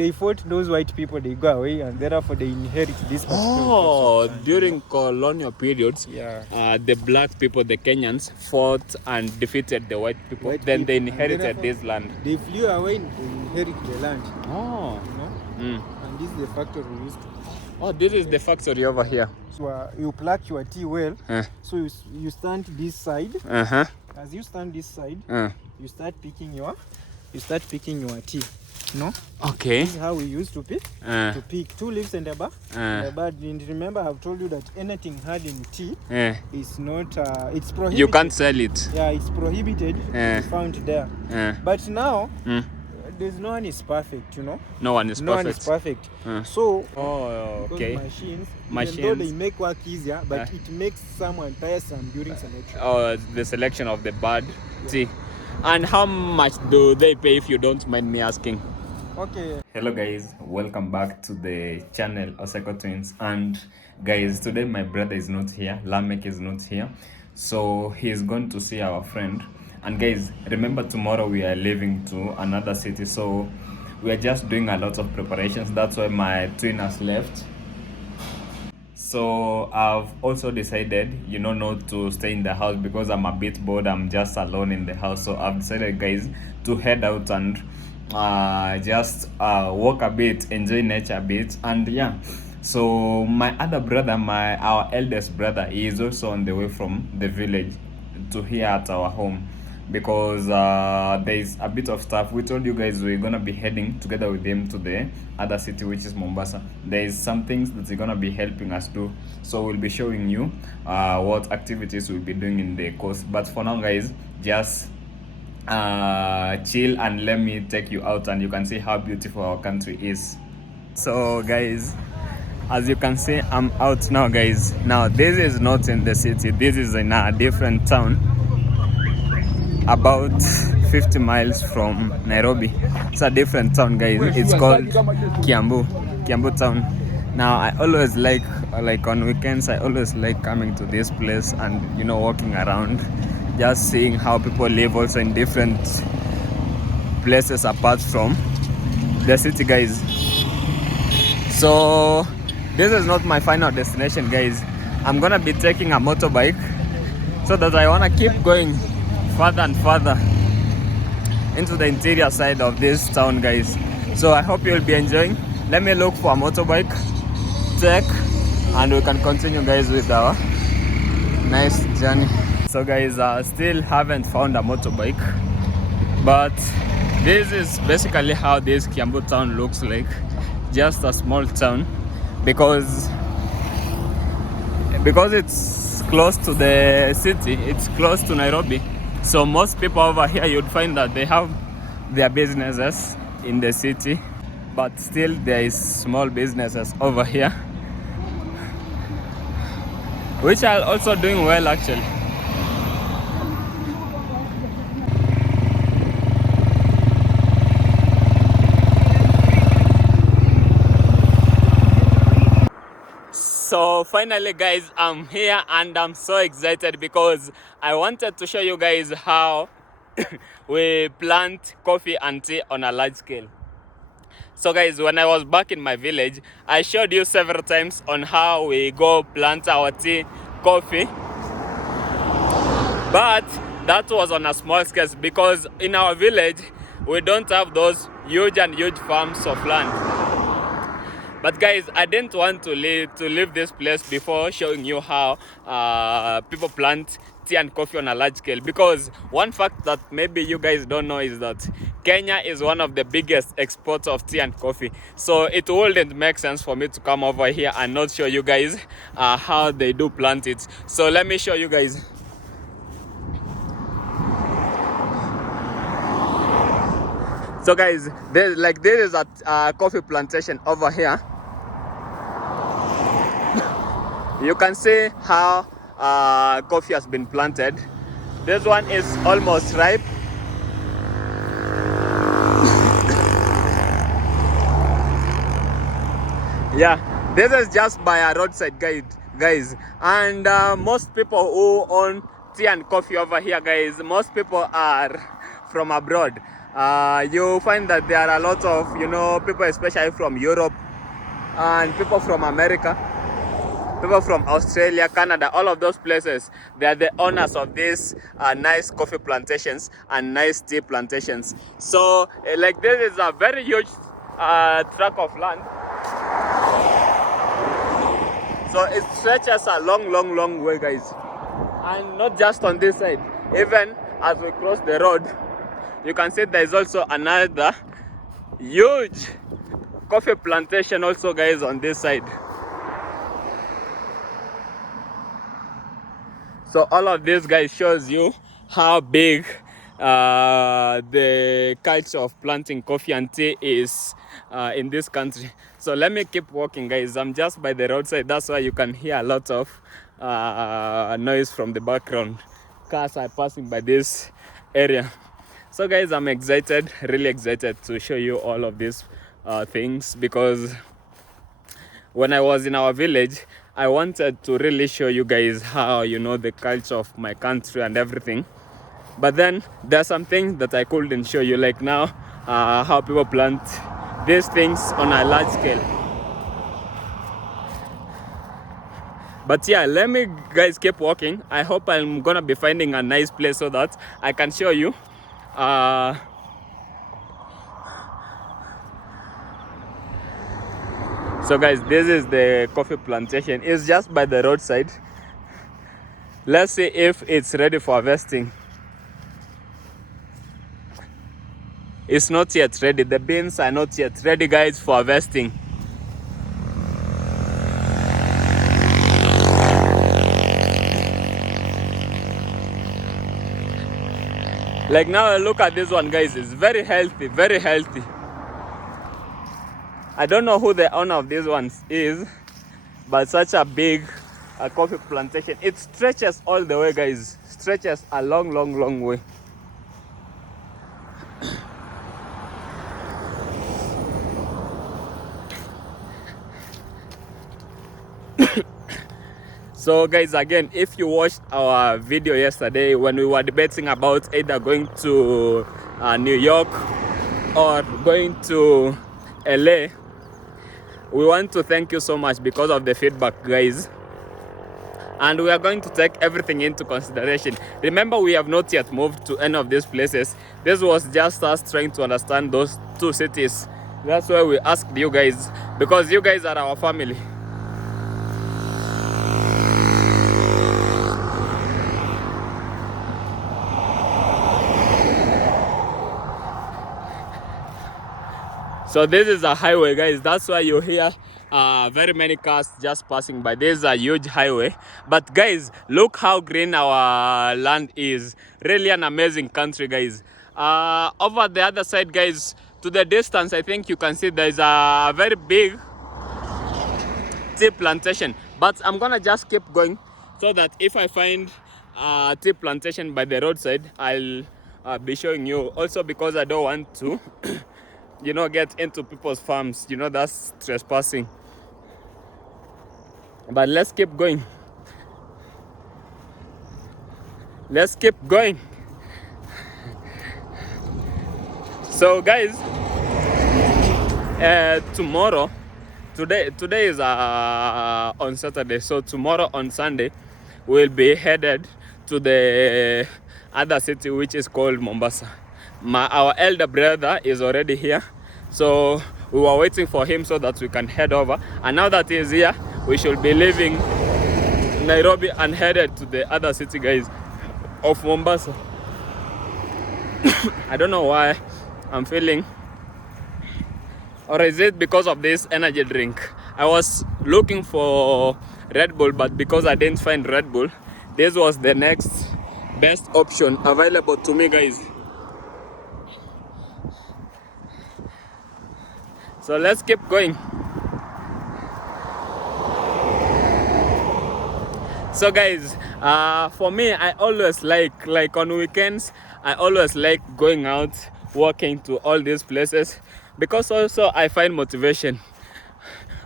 They fought those white people, they go away, and therefore they inherit this particular during colonial periods, the black people, the Kenyans, fought and defeated the white people. Then they inherited this land. They flew away and they inherited the land. And this is the factory we used to. This is the factory over here. So you pluck your tea well. So you stand this side. As you stand this side, you start picking your tea. No? Okay. This is how we used to pick. To pick 2 leaves and a bar. But remember, I've told you that anything hard in tea is not. It's prohibited. You can't sell it. Yeah, it's prohibited. It's found there. But now, there's no one is perfect. No one is perfect. So, okay. Machines, even though they make work easier, but it makes someone tiresome during selection. The selection of the bad tea. And how much do they pay, if you don't mind me asking? Okay. Hello guys, welcome back to the channel Oseko Twins. And guys, today my brother is not here, Lamek is not here, so he is going to see our friend. And guys, remember tomorrow we are leaving to another city, so we are just doing a lot of preparations. That's why my twin has left. So I've also decided, not to stay in the house because I'm a bit bored. I'm just alone in the house. So I've decided, guys, to head out and just walk a bit, enjoy nature a bit. And yeah, so my other brother, our eldest brother, he is also on the way from the village to here at our home, because there is a bit of stuff. We told you guys we're gonna be heading together with him to the other city, which is Mombasa. There is some things that he's gonna be helping us do, so we'll be showing you what activities we'll be doing in the course. But for now, guys, just chill and let me take you out and you can see how beautiful our country is. So guys, as you can see, I'm out now, guys. Now this is not in the city, this is in a different town, about 50 miles from Nairobi. It's a different town, guys. It's called Kiambu town. Now I always like on weekends, I always like coming to this place and walking around, just seeing how people live also in different places apart from the city, guys. So this is not my final destination, guys. I'm gonna be taking a motorbike so that I wanna keep going further and further into the interior side of this town, guys. So I hope you'll be enjoying. Let me look for a motorbike, check, and we can continue, guys, with our nice journey. So guys, I still haven't found a motorbike, but this is basically how this Kiambu town looks like. Just a small town, because it's close to the city, it's close to Nairobi. So most people over here, you'd find that they have their businesses in the city, but still there is small businesses over here, which are also doing well, actually. So finally, guys, I'm here and I'm so excited because I wanted to show you guys how we plant coffee and tea on a large scale. So guys, when I was back in my village, I showed you several times on how we go plant our tea, coffee. But that was on a small scale because in our village, we don't have those huge farms of land. But guys, I didn't want to leave this place before showing you how people plant tea and coffee on a large scale. Because one fact that maybe you guys don't know is that Kenya is one of the biggest exporters of tea and coffee. So it wouldn't make sense for me to come over here and not show you guys how they do plant it. So let me show you guys. So guys, there is a coffee plantation over here. You can see how coffee has been planted. This one is almost ripe. Yeah, this is just by a roadside guys. And most people who own tea and coffee over here, guys, most people are from abroad. you find that there are a lot of, you know, people especially from Europe and people from America, people from Australia, Canada, all of those places. They are the owners of these nice coffee plantations and nice tea plantations. So like this is a very huge tract of land. So it stretches a long way, guys. And not just on this side, even as we cross the road, you can see there is also another huge coffee plantation also, guys, on this side. So all of this, guys, shows you how big the culture of planting coffee and tea is in this country. So let me keep walking, guys. I'm just by the roadside. That's why you can hear a lot of noise from the background. Cars are passing by this area. So guys, I'm excited, really excited to show you all of these things, because when I was in our village, I wanted to really show you guys how, you know, the culture of my country and everything. But then there are some things that I couldn't show you, like now how people plant these things on a large scale. But yeah, let me guys keep walking. I hope I'm gonna be finding a nice place so that I can show you so guys, this is the coffee plantation. It's just by the roadside. Let's see if it's ready for harvesting. It's not yet ready. The beans are not yet ready, guys, for harvesting. Like now, look at this one, guys. It's very healthy, very healthy. I don't know who the owner of these ones is, but such a big coffee plantation. It stretches all the way, guys. Stretches a long way. So guys, again, if you watched our video yesterday when we were debating about either going to New York or going to LA, we want to thank you so much because of the feedback, guys. And we are going to take everything into consideration. Remember, we have not yet moved to any of these places. This was just us trying to understand those two cities. That's why we asked you guys, because you guys are our family. So this is a highway, guys. That's why you hear very many cars just passing by. This is a huge highway. But guys, look how green our land is. Really an amazing country, guys. Over the other side, guys, to the distance, I think you can see there's a very big tea plantation. But I'm gonna just keep going so that if I find a tea plantation by the roadside, I'll be showing you. Also because I don't want to you know, get into people's farms. You know, that's trespassing. But let's keep going. Let's keep going. So guys, tomorrow, today is on Saturday, so tomorrow on Sunday we'll be headed to the other city, which is called Mombasa. Our elder brother is already here, so we were waiting for him so that we can head over. And now that he is here, we should be leaving Nairobi and headed to the other city, guys, of Mombasa. I don't know why I'm feeling, or is it because of this energy drink? I was looking for Red Bull, but because I didn't find Red Bull, this was the next best option available to me, guys. So let's keep going. So guys, for me, I always like on weekends, I always like going out, walking to all these places, because also I find motivation.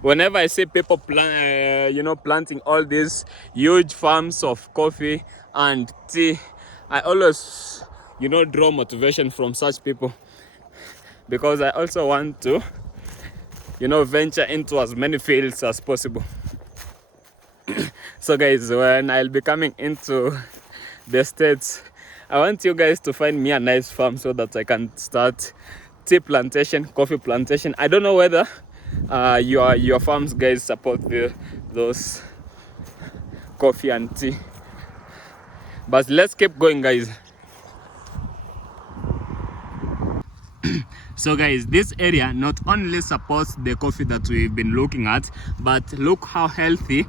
Whenever I see people planting all these huge farms of coffee and tea, I always, draw motivation from such people. because I also want to, venture into as many fields as possible. So guys, when I'll be coming into the States, I want you guys to find me a nice farm so that I can start tea plantation, coffee plantation. I don't know whether your farms guys support those coffee and tea, but let's keep going, guys. So guys, this area not only supports the coffee that we've been looking at, but look how healthy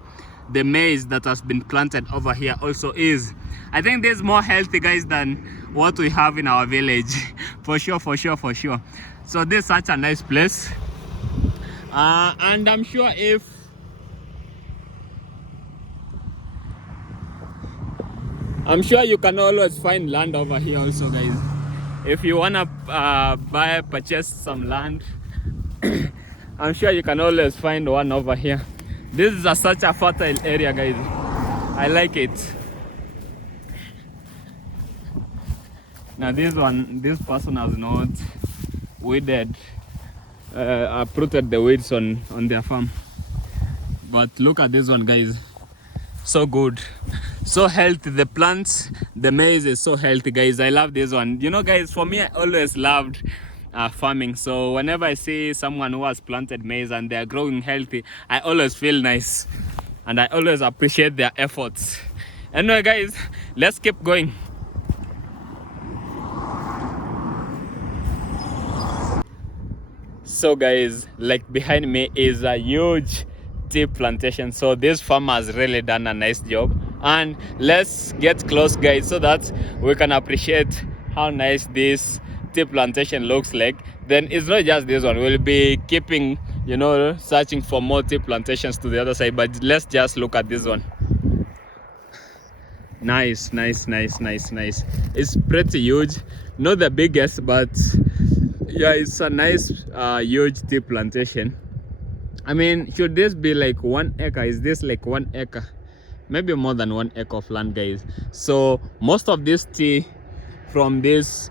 the maize that has been planted over here also is. I think this is more healthy, guys, than what we have in our village. For sure. So this is such a nice place, and I'm sure you can always find land over here also, guys. If you wanna purchase some land, I'm sure you can always find one over here. This is such a fertile area, guys. I like it. Now this person has not weeded, uprooted the weeds on their farm. But look at this one, guys. So good, so healthy. The plants, the maize is so healthy, guys. I love this one. Guys, for me, I always loved farming. So whenever I see someone who has planted maize and they are growing healthy, I always feel nice and I always appreciate their efforts. Anyway, guys, let's keep going. So guys, like behind me is a huge tea plantation. So this farmer has really done a nice job, and let's get close, guys, so that we can appreciate how nice this tea plantation looks like. Then it's not just this one, we'll be keeping searching for more tea plantations to the other side, but let's just look at this one. Nice. It's pretty huge, not the biggest, but yeah, it's a nice huge tea plantation. I mean, should this be like 1 acre? Is this like 1 acre? Maybe more than 1 acre of land, guys. So most of this tea from these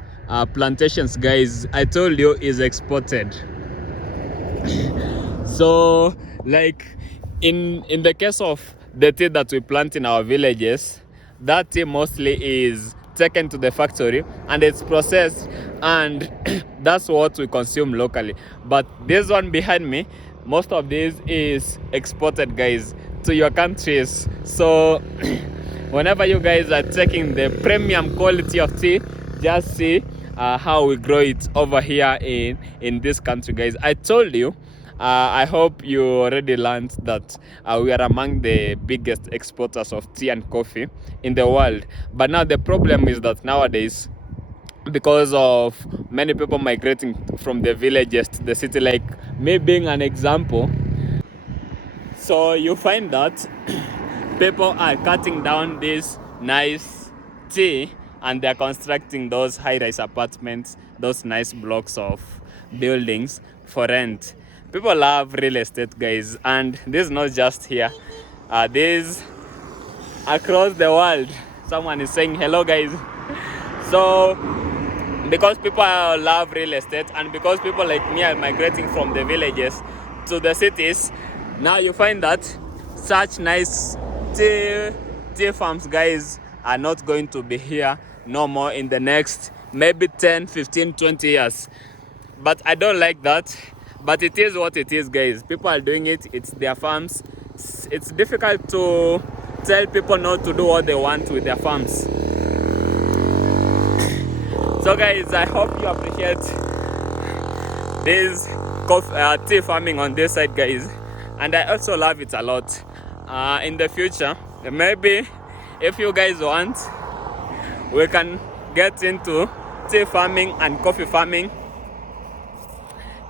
plantations, guys, I told you, is exported. So like in the case of the tea that we plant in our villages, that tea mostly is taken to the factory and it's processed, and that's what we consume locally. But this one behind me, most of this is exported, guys, to your countries. So whenever you guys are taking the premium quality of tea, just see how we grow it over here in this country, guys. I told you, I hope you already learned that we are among the biggest exporters of tea and coffee in the world. But now the problem is that nowadays, because of many people migrating from the villages to the city, like me being an example, so you find that people are cutting down this nice tea and they're constructing those high-rise apartments, those nice blocks of buildings for rent. People love real estate, guys, and this is not just here. This across the world. Someone is saying hello, guys. So because people love real estate, and because people like me are migrating from the villages to the cities, now you find that such nice tea farms, guys, are not going to be here no more in the next maybe 10, 15, 20 years. But I don't like that. But it is what it is, guys. People are doing it. It's their farms. It's difficult to tell people not to do what they want with their farms. So guys, I hope you appreciate this tea farming on this side, guys, and I also love it a lot. In the future, maybe if you guys want, we can get into tea farming and coffee farming.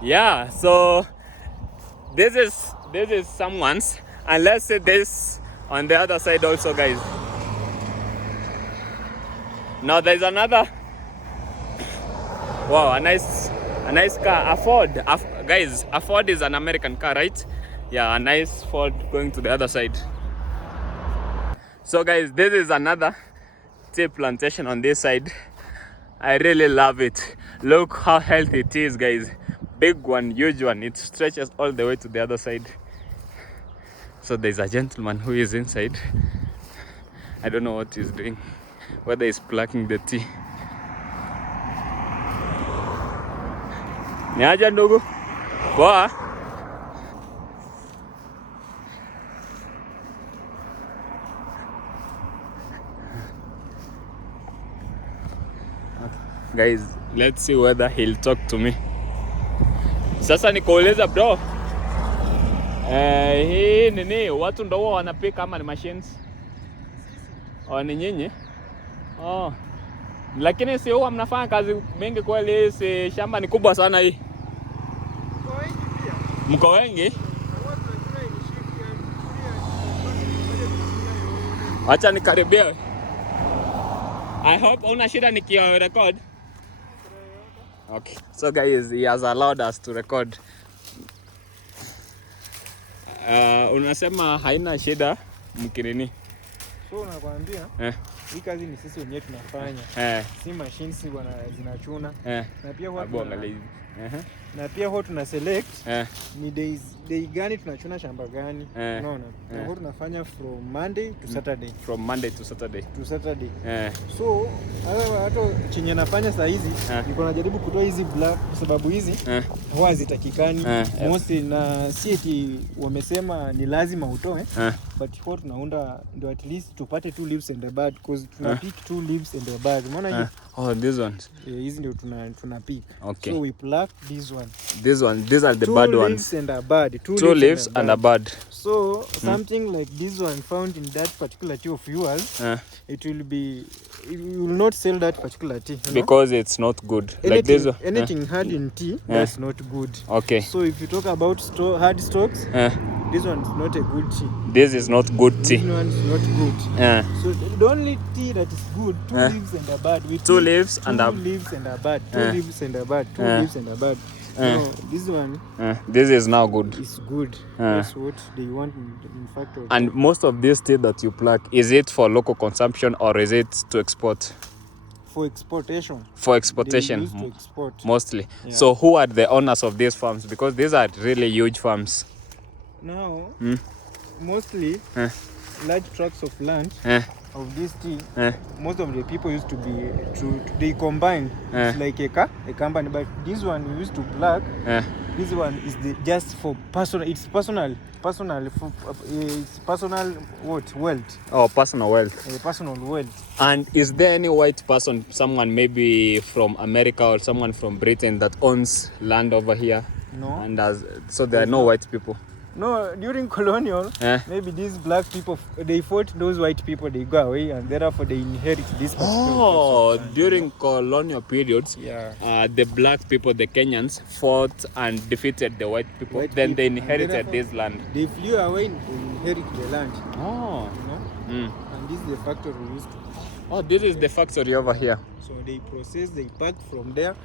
Yeah, so this is someone's, and let's say this on the other side also, guys. Now there's another. Wow, a nice car. A Ford. Guys, a Ford is an American car, right? Yeah, a nice Ford going to the other side. So guys, this is another tea plantation on this side. I really love it. Look how healthy it is, guys. Big one, huge one. It stretches all the way to the other side. So there's a gentleman who is inside. I don't know what he's doing, whether he's plucking the tea. Niaja ndugu? Poa? Guys, let's see whether he'll talk to me. Sasa nikuuliza bro. Hii nini watu ndio wanapika ama ni machines? Ni nyinyi? Lakini si huwa mnafanya kazi mingi kweli, si shamba ni kubwa sana hii. Mko wengi? Acha nikaribia. I hope una shida nikia record. Okay. So guys, he has allowed us to record. Unasema haina shida mkirini. So unakwambia hii kazi ni sisi wenyewe tunafanya. Si machines bwana zinachuna. Na pia huwa tuna select ni day gani tunachuna shamba gani. Unaona? Na huwa tunafanya from Monday to Saturday. From Monday to Saturday. So hata chenye nafanya saa hizi niko najaribu kutoa hizi black kwa sababu hizi huwa hazitakikani mostly, na si eti wamesema ni lazima utoe, but huwa tunaunda ndio at least tupate 2 leaves and a bud, because tuna pick 2 leaves and a bud. Umeona hivi? These ones. Hizi ndio tuna pick. Okay. So we pluck this one. These are the bad ones. 2 leaves and a bud. 2 leaves and a bud. So something like this one found in that particular tea of yours, it will be, you will not sell that particular tea, you know? Because it's not good. Anything hard in tea, that's not good. Okay. So if you talk about hard stocks, this one is not a good tea. This is not good tea. This one is not good. So the only tea that is good, 2 leaves and a bud. 2 leaves and a bud. 2 leaves and a bud. 2 leaves and a bud. No, this one. This is now good. It's good. That's what they want in fact. And most of this tea that you pluck, is it for local consumption or is it to export? For exportation. For exportation. They use to export. Mostly. Yeah. So who are the owners of these farms? Because these are really huge farms. Now, mostly large tracts of land of this tea, most of the people used to be they combine. It's like a company, but this one we used to plug. This one is just for personal. It's personal. It's personal wealth. Oh, personal wealth. Personal wealth. And is there any white person, someone maybe from America or someone from Britain, that owns land over here? No. And so there are no white people. No, during colonial, maybe these black people, they fought those white people, they go away, and therefore they inherit this particular during colonial periods, the black people, the Kenyans, fought and defeated the white people. Then they inherited this land. They flew away and inherited the land. You know? And this is the factory we used to. This is the factory over here. So they process, they pack from there,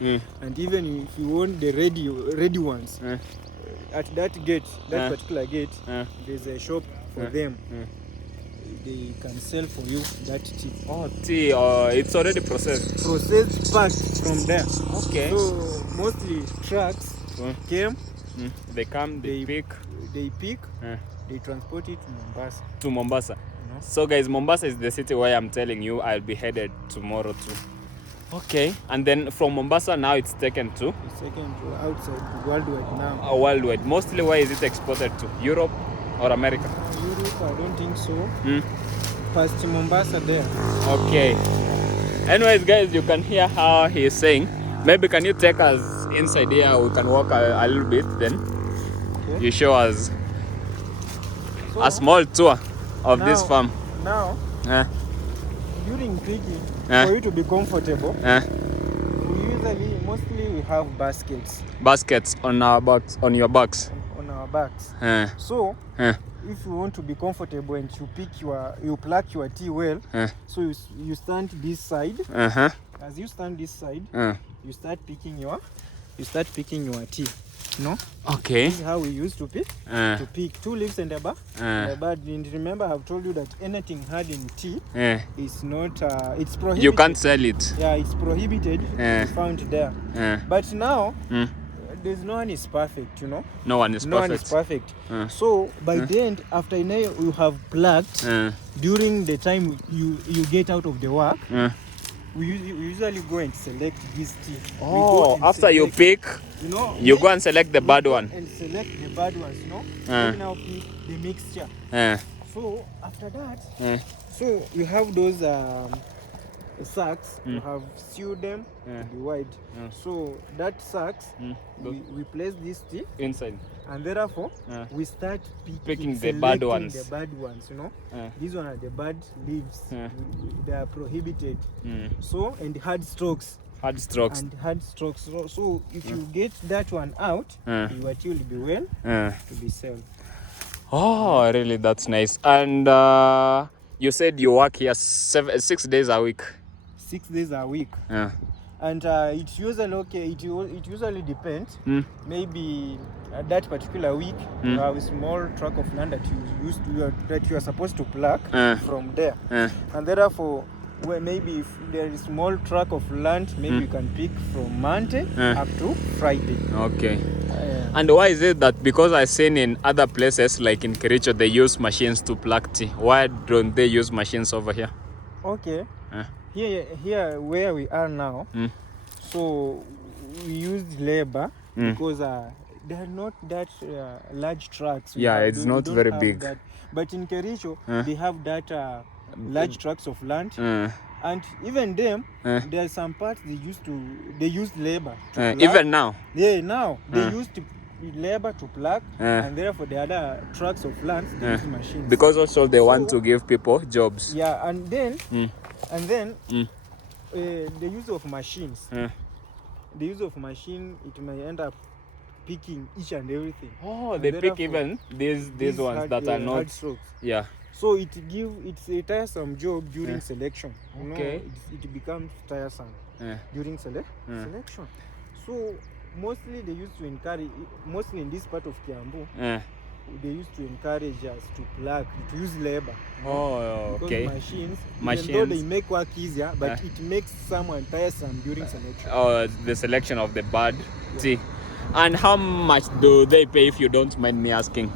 and even if you want the ready ones, at that gate, that particular gate, there's a shop for them. They can sell for you that tea. Tea, it's already processed. Processed, packed from there. Okay. So mostly trucks came. They come, they pick. They pick. They transport it to Mombasa. So guys, Mombasa is the city where I'm telling you I'll be headed tomorrow to. Okay, and then from Mombasa now it's taken to? It's taken to outside, worldwide now. Worldwide. Mostly where is it exported to? Europe or America? Europe, I don't think so. Past Mombasa there. Okay. Anyways guys, you can hear how he is saying. Maybe can you take us inside here? We can walk a little bit then. Okay. You show us a small tour of this farm. Now, during picking, for you to be comfortable, we mostly have baskets. Baskets on our backs, on your backs. On our backs. So, if you want to be comfortable and you pluck your tea well, so you stand this side. As you stand this side, you start picking your you start picking your tea. No? Okay. This is how we used to pick. To pick 2 leaves and a bud. But remember, I've told you that anything hard in tea is not. It's prohibited. You can't sell it. Yeah, it's prohibited. To be found there. But now, there's no one is perfect. You know. No one is perfect. No one is perfect. So by the end, after you have plucked, during the time you get out of the work. We usually go and select this tea. Oh, after you pick, you know, you go and select the bad one. And select the bad ones, you know. We now pick the mixture. So after that, so we have those sacks. We have sealed them to be wide. So that sacks, we place this tea inside. And therefore, we start picking the bad ones. The bad ones, you know. These one are the bad leaves. They are prohibited. So, and hard strokes. Hard strokes. And hard strokes. So if you get that one out, your tea will be well to be sold. Oh, really? That's nice. And you said you work here 6 days a week. 6 days a week. And it usually depends. Maybe that particular week you have a small tract of land that you are supposed to pluck from there. And therefore, maybe if there is a small tract of land, maybe you can pick from Monday up to Friday. Okay. And why is it that, because I've seen in other places like in Kericho they use machines to pluck tea, why don't they use machines over here? Okay. Here where we are now, so we use labor because they are not that large tracts. It's not very big. That. But in Kericho, they have that large tracts of land, and even them, there are some parts they use labor. Even now. Yeah, now they used labor to pluck, and therefore the other tracts of land they use machines. Because also they want to give people jobs. Yeah, and then the use of machines. The use of machine, it may end up picking each and everything. Oh, and they pick even these ones that are not hard strokes. Yeah. So it's a tiresome job during selection. You know, it becomes tiresome during selection. So mostly they used to encourage, mostly in this part of Kiambu, they used to encourage us to pluck, to use labor. Oh, okay. Because machines, even though they make work easier, but it makes someone tiresome during selection. Oh, the selection of the bad tea. And how much do they pay, if you don't mind me asking?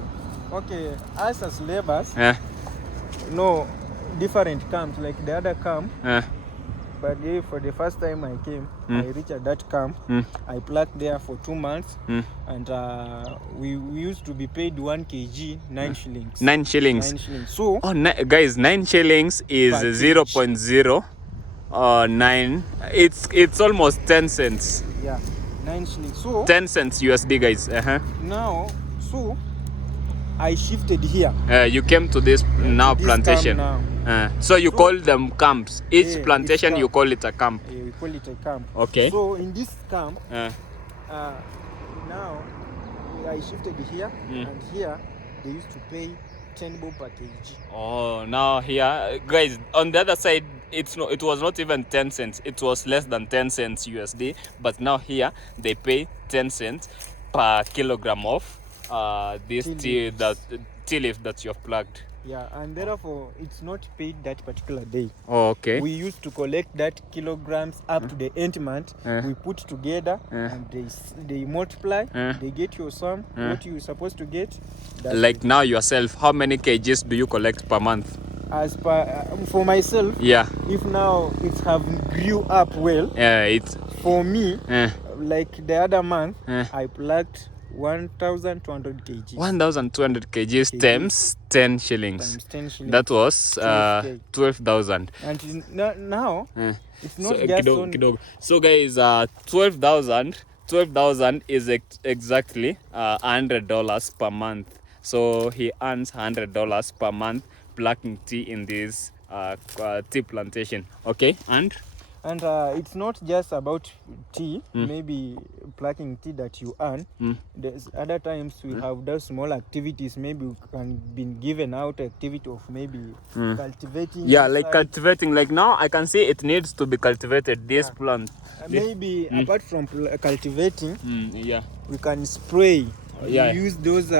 Okay, us as laborers, no different camps, like the other camp. But for the first time I came, I reached at that camp. I plucked there for 2 months, and we used to be paid 1 kg, 9 shillings. 9 shillings. 9 shillings. So, guys, 9 shillings is 0.09. It's almost 10 cents. Yeah, 9 shillings. So 10 cents USD, guys. Now, so I shifted here. You came to this plantation. So you call them camps. Each plantation you call it a camp. We call it a camp. Okay. So in this camp, now I shifted here, and here they used to pay 10 bob per kg. Oh, now here, guys, on the other side, it was not even 10 cents. It was less than 10 cents USD. But now here they pay 10 cents per kilogram of this tea leaf that you have plucked. Yeah, and therefore it's not paid that particular day. Oh, okay. We used to collect that kilograms up to the end month. We put together and they multiply. They get your sum, what you're supposed to get. Like now yourself, how many kgs do you collect per month? As per for myself, if now it's have grew up well, it's for me, like the other month, I plucked 1,200 kgs. 1,200 kgs times 10 shillings. Times 10 shillings. That was 12,000. And now it's not just on... So guys, 12,000 is exactly $100 per month. So he earns $100 per month plucking tea in this tea plantation. Okay, and And it's not just about tea, maybe plucking tea that you earn. There's other times we have those small activities. Maybe we can been given out activity of maybe cultivating. Yeah, like cultivating. Like now I can see it needs to be cultivated, this plant. Maybe apart from cultivating, we can spray. We use those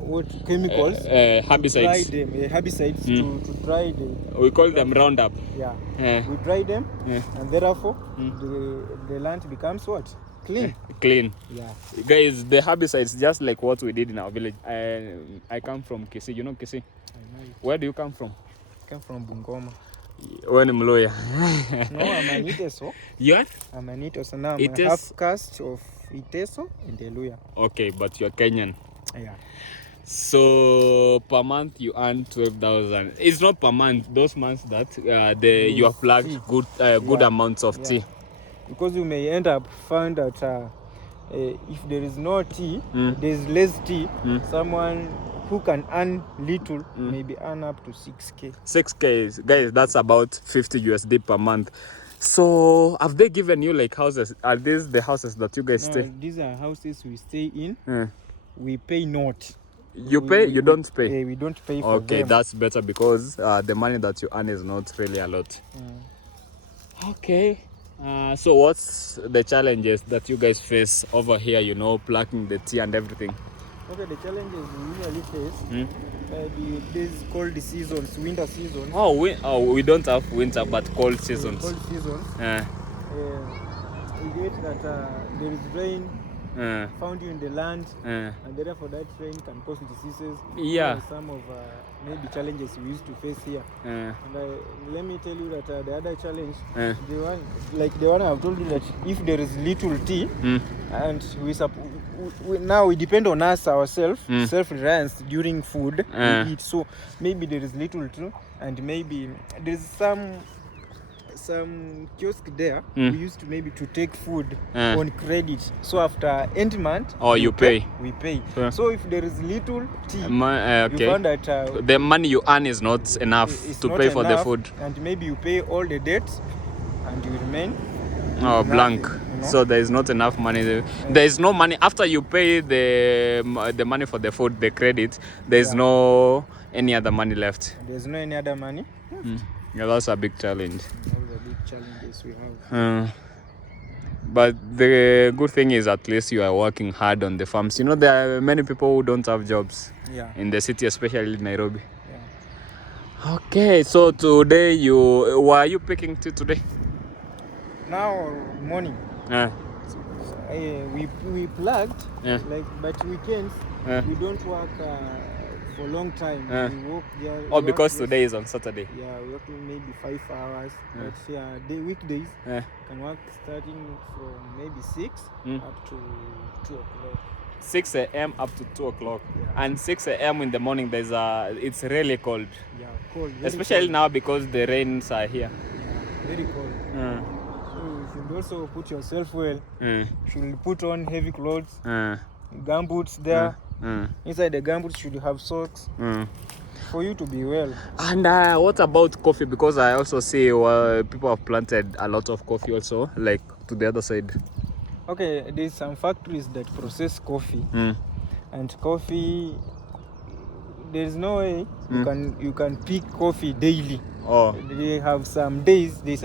what chemicals? Herbicides. To dry them, herbicides to dry them. We call them Roundup. We dry them, and therefore the land becomes what? Clean. Clean. Guys, the herbicides just like what we did in our village. I come from Kisii. You know Kisii? Where do you come from? I come from Bungoma. When I'm lawyer. No, I'm an Iteso. You are? I'm an Iteso. Now I'm a half caste of Iteso and Eluya. Okay, but you're Kenyan. Yeah. So per month you earn 12,000. It's not per month. Those months that you have plugged good amounts of tea. Because you may end up find that if there is no tea, there is less tea. Someone who can earn little maybe earn up to 6K. 6K, guys. That's about 50 USD per month. So have they given you like houses? Are these the houses that you guys stay? These are houses we stay in. We pay not. You pay? You don't pay? We don't pay for them. Okay, that's better because the money that you earn is not really a lot. Okay. So what's the challenges that you guys face over here, you know, plucking the tea and everything? Okay, the challenges we usually face, these cold seasons, winter seasons. We don't have winter, but cold seasons. Cold seasons. We get that there is rain found in the land, and therefore that rain can cause diseases. Some of maybe challenges we used to face here. And let me tell you that the other challenge, the one I've told you, that if there is little tea, and now we depend on ourselves, self-reliance during food we eat. So maybe there is little tea, and maybe there is some kiosk there. We used to maybe to take food on credit. So after end month, you pay. We pay. So if there is little tea, you find that the money you earn is not enough to pay for the food, and maybe you pay all the debts, and you remain blank. You know? So there is not enough money. There is no money after you pay the money for the food, the credit. There is no any other money left. There's no any other money. Yeah, that's a big challenge. Those are big challenges we have. But the good thing is at least you are working hard on the farms. You know, there are many people who don't have jobs in the city, especially in Nairobi. Okay, so today were you picking tea today? Now morning. We plugged, but weekends we don't work for a long time. We work there. Because today is on Saturday. Yeah, we're working maybe 5 hours. But the weekdays can work starting from maybe 6 up to 2 o'clock. 6 a.m. up to 2 o'clock. And 6 a.m. in the morning, it's really cold. Yeah, cold. Especially cold. now because the rains are here. Yeah, very cold. So you should also put yourself well. You should put on heavy clothes, gumboots there. Inside the gumboots should have socks for you to be well. And what about coffee? Because I also see people have planted a lot of coffee also, like to the other side. Okay, there's some factories that process coffee, and coffee, there's no way you can pick coffee daily. They have some days they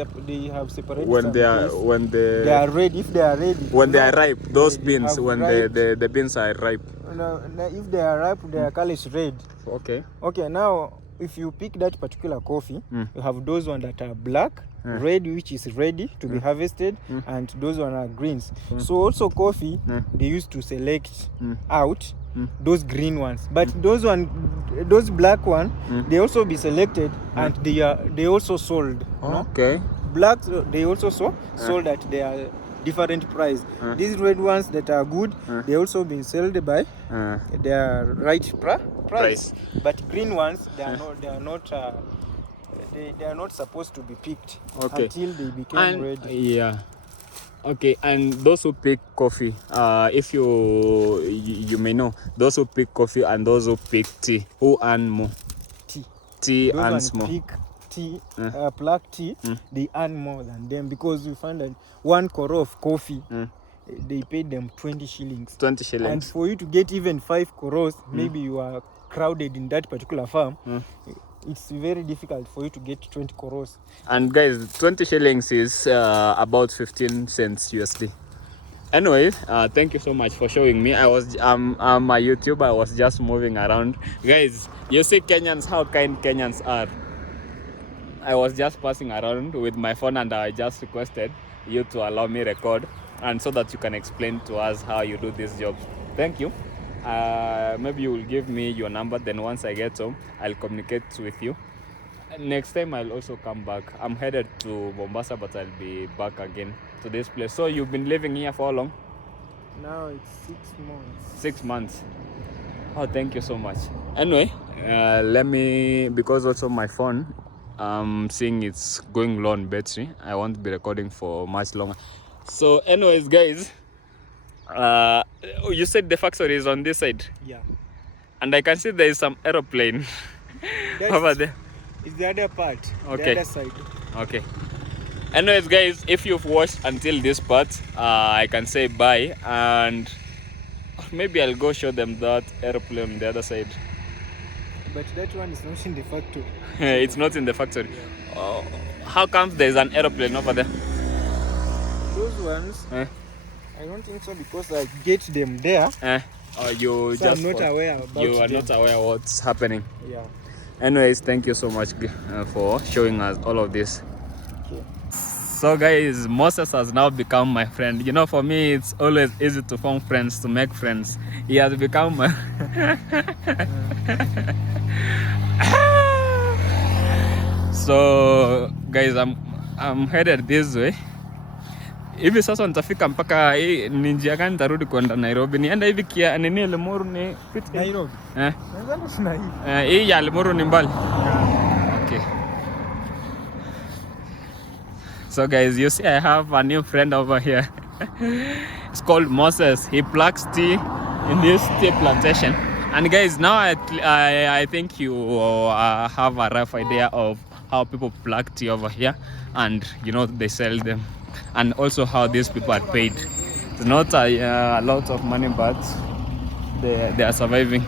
have separated when they are ready. If they are ready, when they are ripe, those beans, when the beans are ripe. No, if they are ripe, their color is red. Okay, now if you pick that particular coffee, you have those ones that are black, red, which is ready to be harvested, and those ones are greens. So also coffee, they used to select out those green ones, but those black one, they also be selected, and they also sold. Okay. Blacks, they also sold at their different price. These red ones that are good, they also been sold by their right price. But green ones, they are not supposed to be picked until they become ready. Yeah. Okay, and those who pick coffee, if you may know, those who pick coffee and those who pick tea, who earn more? Tea earns more. Pick tea, black tea, they earn more than them, because we found that 1 koro of coffee, they paid them 20 shillings. 20 shillings. And for you to get even 5 koros, maybe you are crowded in that particular farm, it's very difficult for you to get 20 koros. And guys, 20 shillings is about 15 cents USD. Anyway, thank you so much for showing me. I'm a YouTuber. I was just moving around. Guys, you see Kenyans, how kind Kenyans are. I was just passing around with my phone, and I just requested you to allow me record, and so that you can explain to us how you do this job. Thank you. Maybe you will give me your number, then once I get home, I'll communicate with you. Next time I'll also come back. I'm headed to Mombasa, but I'll be back again to this place. So you've been living here for how long? Now it's 6 months. 6 months. Oh, thank you so much. Anyway, let me, because also my phone, seeing it's going low on battery, I won't be recording for much longer. So anyways, guys, you said the factory is on this side? Yeah. And I can see there is some aeroplane over there. It's the other part, okay. The other side. Okay. Anyways, guys, if you've watched until this part, I can say bye, and maybe I'll go show them that aeroplane on the other side. But that one is not in the factory. It's not in the factory. Yeah. How comes there's an aeroplane over there? Those ones, I don't think so, because I get them there. You so just I'm not aware about you are them. not aware what's happening. Yeah. Anyways, thank you so much for showing us all of this. Okay. So guys, Moses has now become my friend. You know, for me, it's always easy to form friends, to make friends. He has become my So guys, I'm headed this way. Hivi sasa nitafika mpaka hii ni njia gani nitarudi kwenda Nairobi? Nienda hivi kia nini Limuru ni Nairobi. Hii ya Limuru ni mbali. Okay. So guys, you see I have a new friend over here. It's called Moses. He plucks tea in this tea plantation. And guys, now I think you have a rough idea of how people pluck tea over here, and you know they sell them, and also how these people are paid. It's not a lot of money, but they are surviving.